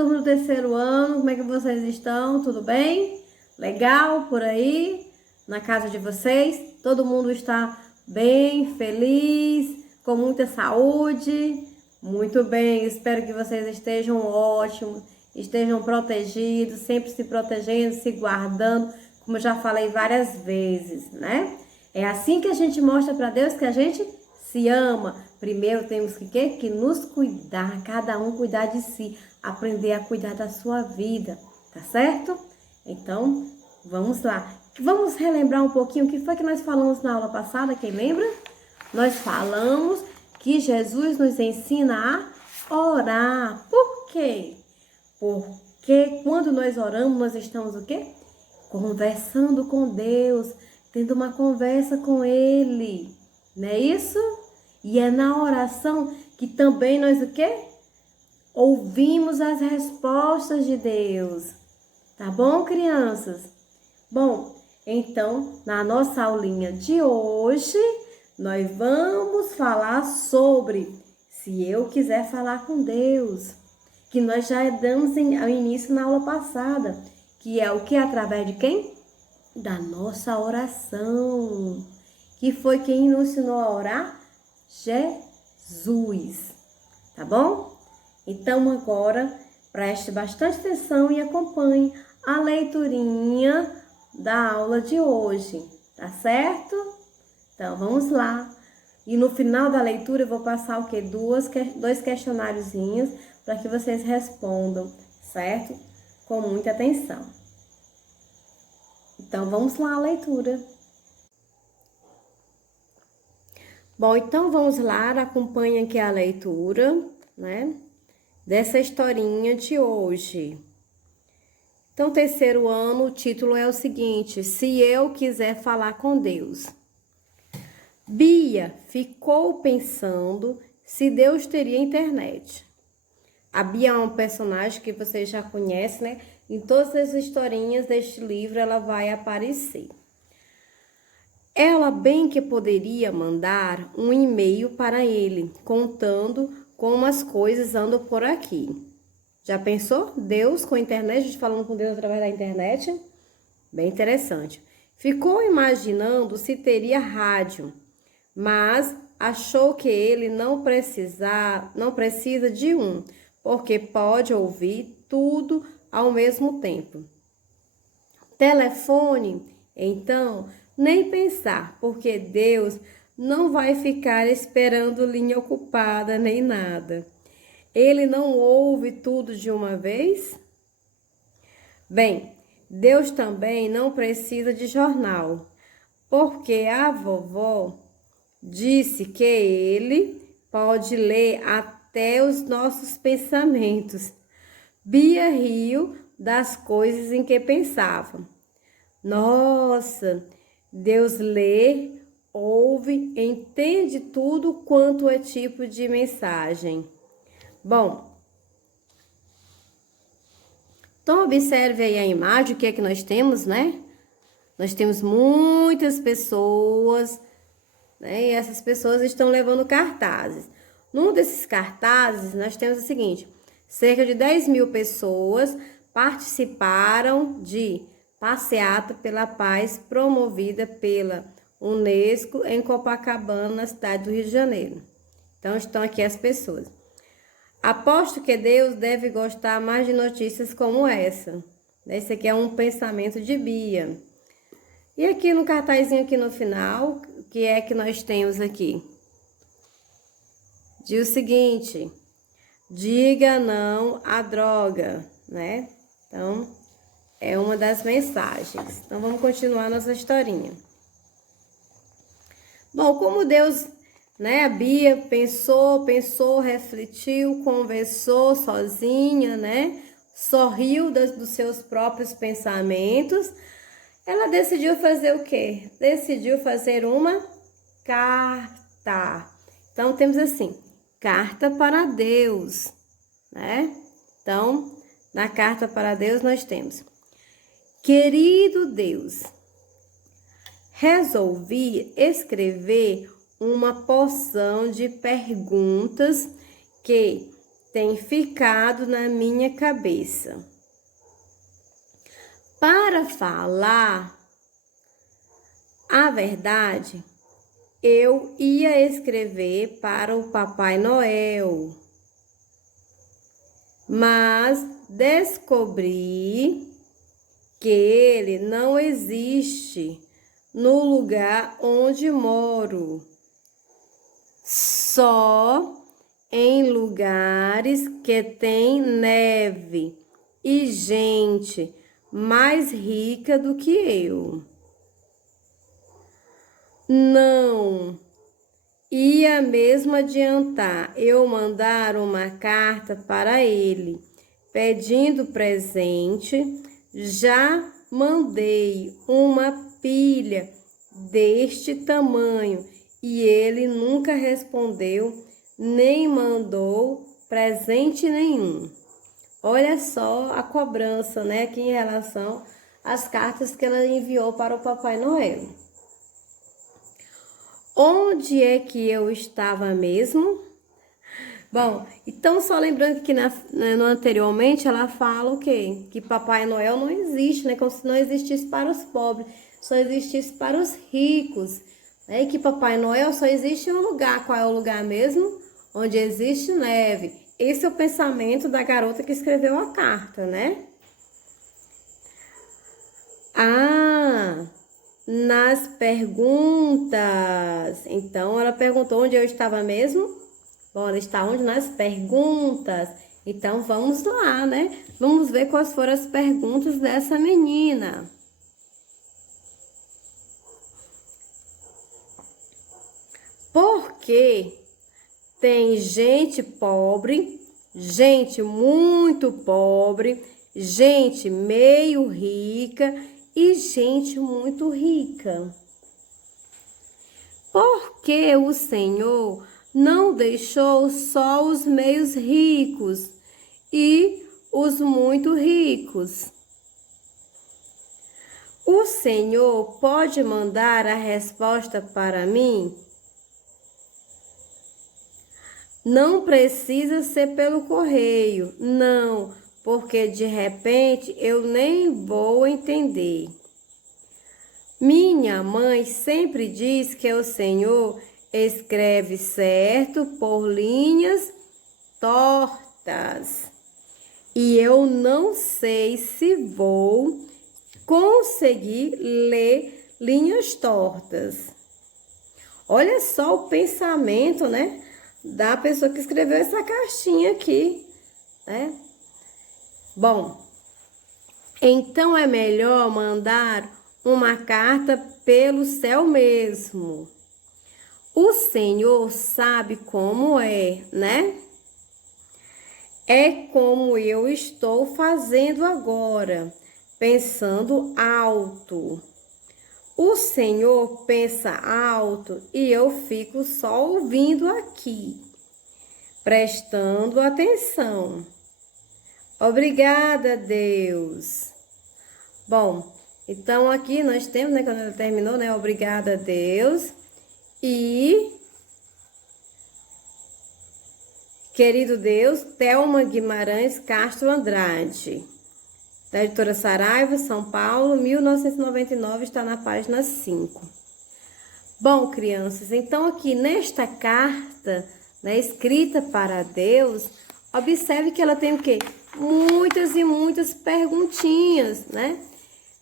turma do terceiro ano, como é que vocês estão? Tudo bem? Legal por aí? Na casa de vocês? Todo mundo está bem, feliz, com muita saúde? Muito bem, espero que vocês estejam ótimos, estejam protegidos, sempre se protegendo, se guardando, como eu já falei várias vezes, né? É assim que a gente mostra para Deus que a gente se ama. Primeiro temos que quê? Que nos cuidar, cada um cuidar de si, aprender a cuidar da sua vida, tá certo? Então, vamos lá. Vamos relembrar um pouquinho o que foi que nós falamos na aula passada, quem lembra? Nós falamos que Jesus nos ensina a orar. Por quê? Porque quando nós oramos, nós estamos o quê? Conversando com Deus, tendo uma conversa com Ele, não é isso? E é na oração que também nós o quê? Ouvimos as respostas de Deus. Tá bom, crianças? Bom, então, na nossa aulinha de hoje, nós vamos falar sobre se eu quiser falar com Deus, que nós já damos ao início na aula passada, que é o que? Através de quem? Da nossa oração. Que foi quem nos ensinou a orar? Jesus. Tá bom? Então agora preste bastante atenção e acompanhe a leiturinha da aula de hoje. Tá certo? Então vamos lá. E no final da leitura eu vou passar o quê? Dois questionáriozinhos para que vocês respondam, certo? Com muita atenção. Então vamos lá a leitura. Bom, então vamos lá, acompanhe aqui a leitura, né, dessa historinha de hoje. Então, terceiro ano, o título é o seguinte: Se eu quiser falar com Deus. Bia ficou pensando se Deus teria internet. A Bia é um personagem que você já conhece, né? Em todas as historinhas deste livro ela vai aparecer. Ela bem que poderia mandar um e-mail para ele, contando como as coisas andam por aqui. Já pensou? Deus com a internet, a gente falando com Deus através da internet? Bem interessante. Ficou imaginando se teria rádio, mas achou que ele não precisa de um, porque pode ouvir tudo ao mesmo tempo. Telefone, então, nem pensar, porque Deus não vai ficar esperando linha ocupada nem nada. Ele não ouve tudo de uma vez? Bem, Deus também não precisa de jornal, porque a vovó disse que ele pode ler até os nossos pensamentos. Bia riu das coisas em que pensava. Nossa, Deus lê, ouve, entende tudo quanto é tipo de mensagem. Bom, então observe aí a imagem, o que é que nós temos, né? Nós temos muitas pessoas, né? E essas pessoas estão levando cartazes. Num desses cartazes, nós temos o seguinte: cerca de 10.000 pessoas participaram de passeata pela paz promovida pela Unesco em Copacabana, na cidade do Rio de Janeiro. Então, estão aqui as pessoas. Aposto que Deus deve gostar mais de notícias como essa. Esse aqui é um pensamento de Bia. E aqui no cartazinho aqui no final, o que é que nós temos aqui? Diz o seguinte: diga não à droga, né? Então, é uma das mensagens. Então, vamos continuar nossa historinha. Bom, como Deus, né, a Bia pensou, refletiu, conversou sozinha, né? Sorriu dos seus próprios pensamentos. Ela decidiu fazer o quê? Decidiu fazer uma carta. Então, temos assim: carta para Deus, né? Então, na carta para Deus nós temos: querido Deus, resolvi escrever uma porção de perguntas que tem ficado na minha cabeça. Para falar a verdade, eu ia escrever para o Papai Noel, mas descobri que ele não existe no lugar onde moro, só em lugares que tem neve e gente mais rica do que eu. Não ia mesmo adiantar eu mandar uma carta para ele pedindo presente. Já mandei uma pilha deste tamanho e ele nunca respondeu, nem mandou presente nenhum. Olha só a cobrança, né, aqui em relação às cartas que ela enviou para o Papai Noel. Onde é que eu estava mesmo? Bom, então só lembrando que no anteriormente ela fala o quê? Que Papai Noel não existe, né? Como se não existisse para os pobres, só existisse para os ricos. Né? E que Papai Noel só existe em um lugar. Qual é o lugar mesmo? Onde existe neve. Esse é o pensamento da garota que escreveu a carta, né? Ah, nas perguntas. Então ela perguntou onde eu estava mesmo? Bom, ela está onde? Nas perguntas. Então, vamos lá, né? Vamos ver quais foram as perguntas dessa menina. Por que tem gente pobre, gente muito pobre, gente meio rica e gente muito rica? Por que o Senhor não deixou só os meios ricos e os muito ricos? O Senhor pode mandar a resposta para mim? Não precisa ser pelo correio, não, porque de repente eu nem vou entender. Minha mãe sempre diz que o Senhor escreve certo por linhas tortas. E eu não sei se vou conseguir ler linhas tortas. Olha só o pensamento, né, da pessoa que escreveu essa cartinha aqui, né? Bom, então é melhor mandar uma carta pelo céu mesmo. O Senhor sabe como é, né? É como eu estou fazendo agora, pensando alto. O Senhor pensa alto e eu fico só ouvindo aqui, prestando atenção. Obrigada, Deus. Bom, então aqui nós temos, né, quando ela terminou, né? Obrigada, Deus. E, querido Deus, Thelma Guimarães Castro Andrade, da editora Saraiva, São Paulo, 1999, está na página 5. Bom, crianças, então aqui nesta carta, né, escrita para Deus, observe que ela tem o quê? Muitas e muitas perguntinhas, né?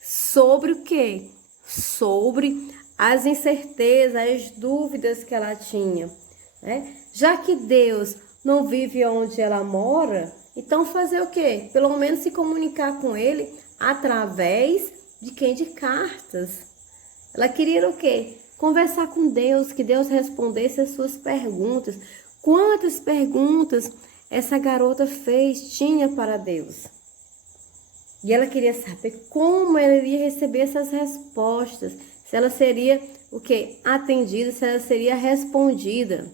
Sobre o quê? Sobre as incertezas, as dúvidas que ela tinha, né? Já que Deus não vive onde ela mora, então fazer o quê? Pelo menos se comunicar com ele através de quem? De cartas. Ela queria o quê? Conversar com Deus, que Deus respondesse as suas perguntas. Quantas perguntas essa garota tinha para Deus? E ela queria saber como ela iria receber essas respostas. Se ela seria o quê? Atendida, se ela seria respondida.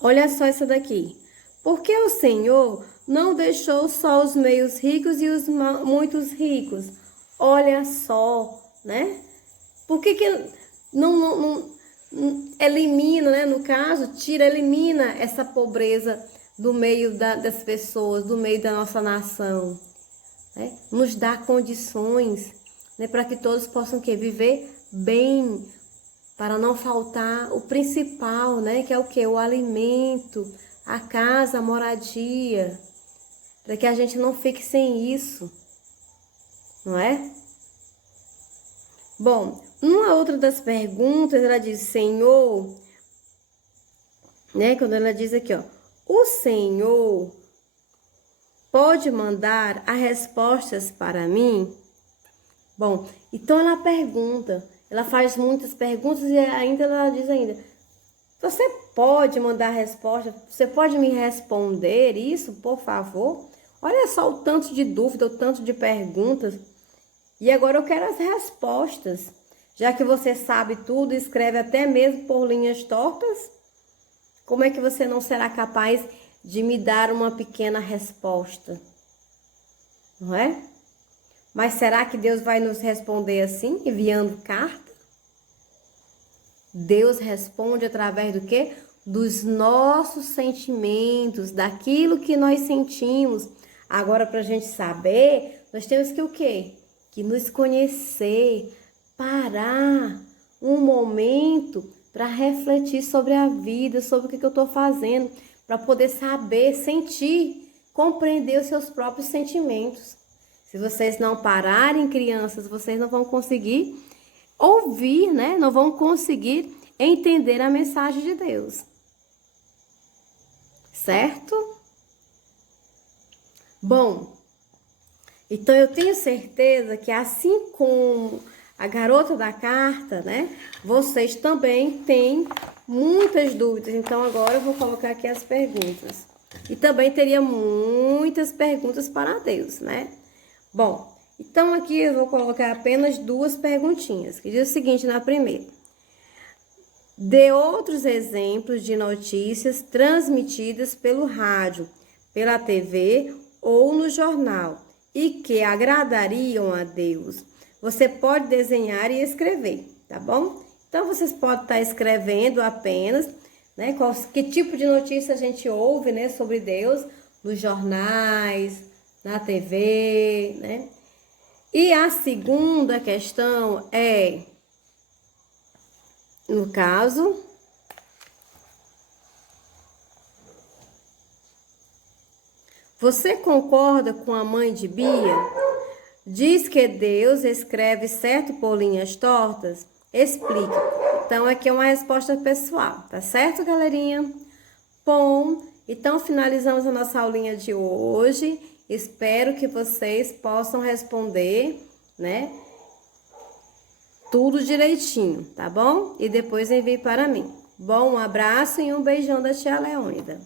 Olha só essa daqui. Por que o Senhor não deixou só os meios ricos e os muitos ricos? Olha só, né? Por que não elimina, né? No caso, elimina essa pobreza do meio das pessoas, do meio da nossa nação, né? Nos dá condições, né, para que todos possam viver bem, para não faltar o principal, né, que é o quê? O alimento, a casa, a moradia, para que a gente não fique sem isso, não é? Bom, uma outra das perguntas, ela diz, Senhor, né, quando ela diz aqui, ó, o Senhor pode mandar as respostas para mim? Bom, então ela pergunta, ela faz muitas perguntas e ainda ela diz ainda, você pode mandar a resposta, você pode me responder isso, por favor? Olha só o tanto de dúvida, o tanto de perguntas. E agora eu quero as respostas. Já que você sabe tudo, escreve até mesmo por linhas tortas, como é que você não será capaz de me dar uma pequena resposta? Não é? Mas será que Deus vai nos responder assim, enviando carta? Deus responde através do quê? Dos nossos sentimentos, daquilo que nós sentimos. Agora, para a gente saber, nós temos que o quê? Que nos conhecer, parar um momento para refletir sobre a vida, sobre o que eu estou fazendo, para poder saber, sentir, compreender os seus próprios sentimentos. Se vocês não pararem, crianças, vocês não vão conseguir ouvir, né? Não vão conseguir entender a mensagem de Deus. Certo? Bom, então eu tenho certeza que assim como a garota da carta, né? Vocês também têm muitas dúvidas. Então agora eu vou colocar aqui as perguntas. E também teria muitas perguntas para Deus, né? Bom, então aqui eu vou colocar apenas duas perguntinhas, que diz o seguinte na primeira. Dê outros exemplos de notícias transmitidas pelo rádio, pela TV ou no jornal e que agradariam a Deus. Você pode desenhar e escrever, tá bom? Então, vocês podem estar escrevendo apenas, né? Que tipo de notícia a gente ouve, né? Sobre Deus nos jornais, na TV, né? E a segunda questão é, no caso, você concorda com a mãe de Bia? Diz que Deus escreve certo por linhas tortas? Explique. Então, aqui é uma resposta pessoal, tá certo, galerinha? Bom, então finalizamos a nossa aulinha de hoje. Espero que vocês possam responder, né? Tudo direitinho, tá bom? E depois envie para mim. Bom, um abraço e um beijão da tia Leônida.